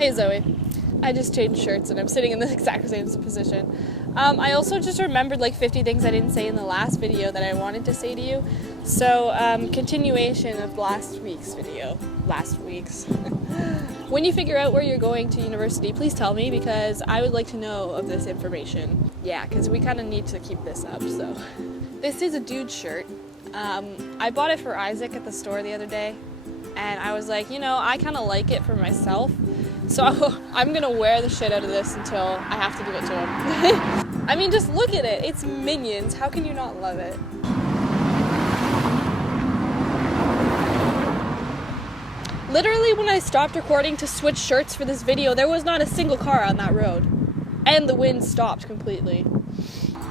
Hey Zoe. I just changed shirts and I'm sitting in the exact same position. I also just remembered like 50 things I didn't say in the last video that I wanted to say to you. So, continuation of last week's video. When you figure out where you're going to university, please tell me because I would like to know of this information. Yeah, because we kind of need to keep this up, so. This is a dude shirt. I bought it for Isaac at the store the other day. And I was like, you know, I kind of like it for myself. So I'm going to wear the shit out of this until I have to give it to him. I mean, just look at it. It's Minions. How can you not love it? Literally, when I stopped recording to switch shirts for this video, there was not a single car on that road. And the wind stopped completely.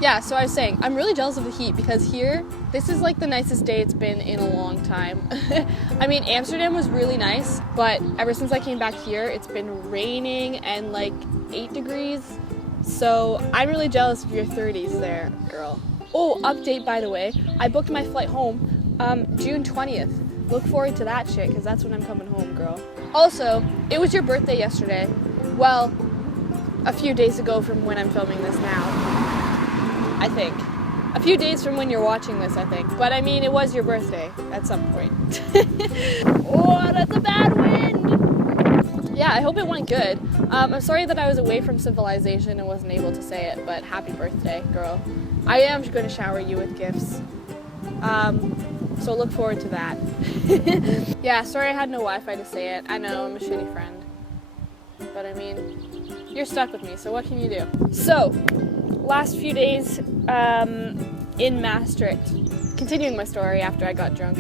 Yeah, so I was saying, I'm really jealous of the heat because here, this is like the nicest day it's been in a long time. I mean, Amsterdam was really nice, but ever since I came back here, it's been raining and like 8 degrees. So I'm really jealous of your 30s there, girl. Oh, update by the way, I booked my flight home June 20th. Look forward to that shit because that's when I'm coming home, girl. Also, it was your birthday yesterday. Well, a few days ago from when I'm filming this now. I think. A few days from when you're watching this, I think. But I mean, it was your birthday at some point. Oh, that's a bad wind! Yeah, I hope it went good. I'm sorry that I was away from civilization and wasn't able to say it, but happy birthday, girl. I am going to shower you with gifts. So look forward to that. Yeah, sorry I had no Wi-Fi to say it. I know, I'm a shitty friend. But I mean, you're stuck with me, so what can you do? So, last few days in Maastricht, continuing my story after I got drunk,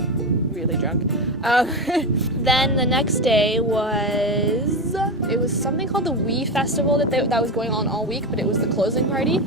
really drunk. Then the next day it was something called the Wii Festival that was going on all week, but it was the closing party.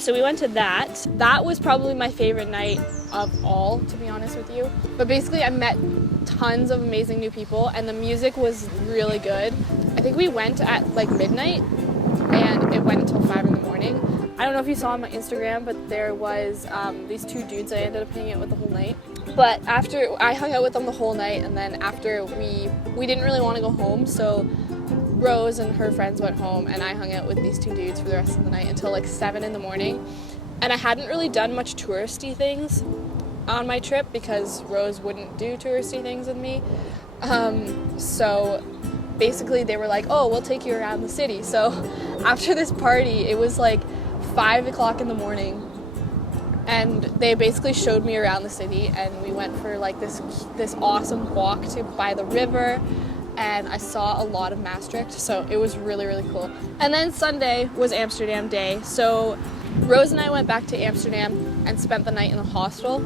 So we went to that. That was probably my favorite night of all, to be honest with you. But basically I met tons of amazing new people and the music was really good. I think we went at like midnight and it went until 5 in the morning. I don't know if you saw on my Instagram, but there was these 2 dudes I ended up hanging out with the whole night. But after, I hung out with them the whole night, and then after we didn't really want to go home, so Rose and her friends went home, and I hung out with these 2 dudes for the rest of the night until like 7 in the morning. And I hadn't really done much touristy things on my trip because Rose wouldn't do touristy things with me. So basically they were like, oh, we'll take you around the city. So after this party, it was like 5 o'clock in the morning and they basically showed me around the city and we went for like this awesome walk by the river and I saw a lot of Maastricht, so it was really, really cool. And then Sunday was Amsterdam Day, so Rose and I went back to Amsterdam and spent the night in the hostel.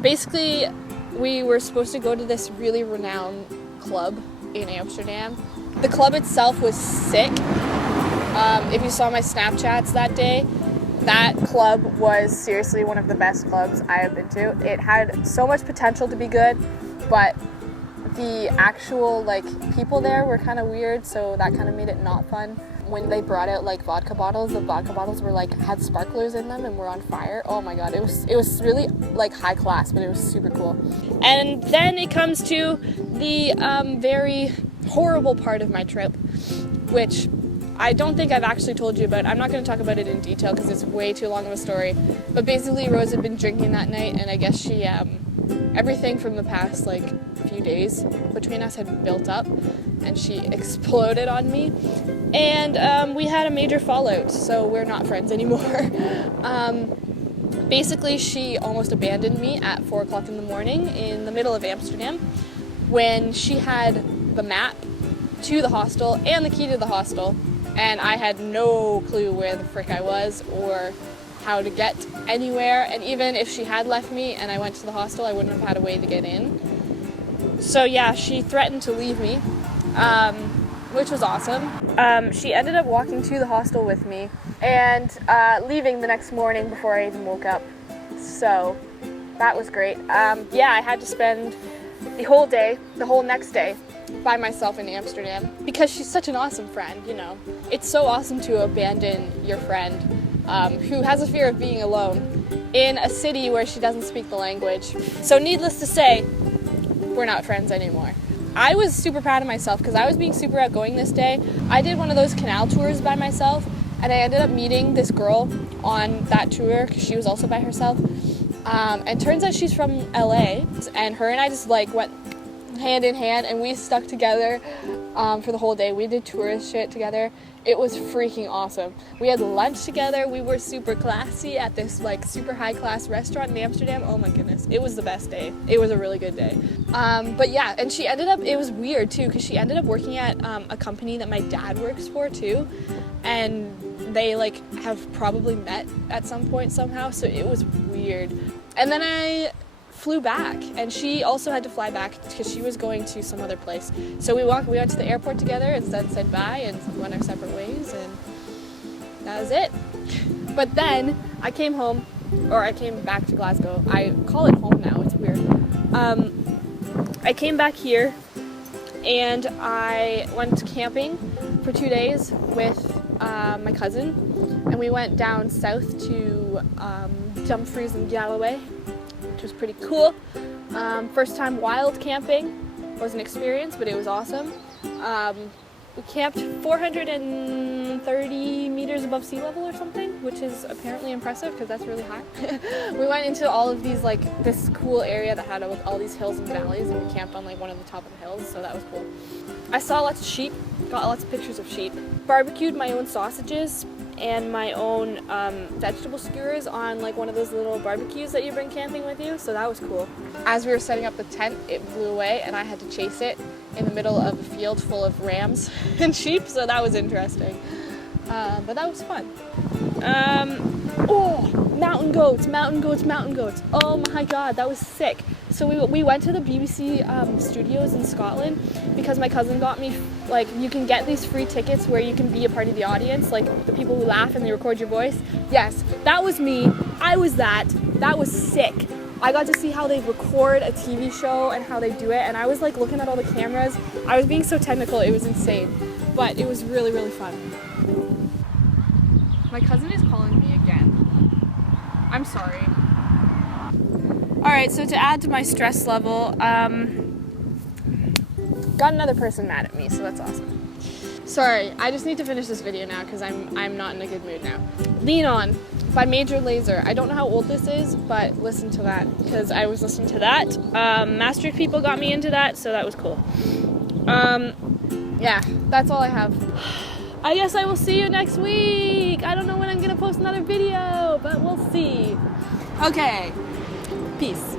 Basically, we were supposed to go to this really renowned club in Amsterdam. The club itself was sick. If you saw my Snapchats that day, that club was seriously one of the best clubs I have been to. It had so much potential to be good, but the actual like people there were kind of weird, so that kind of made it not fun. When they brought out like vodka bottles, the vodka bottles were like had sparklers in them and were on fire. Oh my god, it was really like high class, but it was super cool. And then it comes to the very horrible part of my trip, which I don't think I've actually told you about. I'm not going to talk about it in detail because it's way too long of a story. But basically, Rose had been drinking that night, and I guess she, everything from the past, like, few days between us had built up, and she exploded on me. And we had a major fallout, so we're not friends anymore. Basically, she almost abandoned me at 4 o'clock in the morning in the middle of Amsterdam when she had the map to the hostel and the key to the hostel. And I had no clue where the frick I was or how to get anywhere. And even if she had left me and I went to the hostel, I wouldn't have had a way to get in. So yeah, she threatened to leave me, which was awesome. She ended up walking to the hostel with me and leaving the next morning before I even woke up. So that was great. Yeah, I had to spend the whole next day by myself in Amsterdam because she's such an awesome friend, you know. It's so awesome to abandon your friend who has a fear of being alone in a city where she doesn't speak the language. So needless to say, we're not friends anymore. I was super proud of myself because I was being super outgoing this day. I did one of those canal tours by myself, and I ended up meeting this girl on that tour because she was also by herself. And turns out she's from LA, and her and I just like went hand in hand, and we stuck together for the whole day. We did tourist shit together. It was freaking awesome. We had lunch together. We were super classy at this like super high class restaurant in Amsterdam. Oh my goodness, it was the best day. It was a really good day. But yeah, and she ended up, it was weird too, because she ended up working at a company that my dad works for too, and they like have probably met at some point somehow, so it was weird. And then I flew back, and she also had to fly back because she was going to some other place. So we went to the airport together and said bye and went our separate ways, and that was it. But then I came home, or I came back to Glasgow. I call it home now, it's weird. I came back here and I went camping for 2 days with my cousin, and we went down south to Dumfries and Galloway, which was pretty cool. First time wild camping. Was an experience, but it was awesome. We camped 430 meters above sea level or something, which is apparently impressive because that's really high. We went into all of these, like, this cool area that had all these hills and valleys, and we camped on like one of the top of the hills, so that was cool. I saw lots of sheep, got lots of pictures of sheep. Barbecued my own sausages and my own vegetable skewers on like one of those little barbecues that you bring camping with you, so that was cool. As we were setting up the tent, it blew away and I had to chase it in the middle of a field full of rams and sheep, so that was interesting. But that was fun. Oh, mountain goats. Oh my god, that was sick. So we went to the BBC studios in Scotland because my cousin got me, like, you can get these free tickets where you can be a part of the audience, like the people who laugh and they record your voice. Yes, that was me. I was that. That was sick. I got to see how they record a TV show and how they do it, and I was like looking at all the cameras. I was being so technical, it was insane. But it was really, really fun. My cousin is calling me again. I'm sorry. Alright, so to add to my stress level, got another person mad at me, so that's awesome. Sorry, I just need to finish this video now because I'm not in a good mood now. Lean On by Major Lazer. I don't know how old this is, but listen to that because I was listening to that. Maastricht people got me into that, so that was cool. Yeah, that's all I have. I guess I will see you next week. I don't know when I'm gonna post another video, but we'll see. Okay, peace.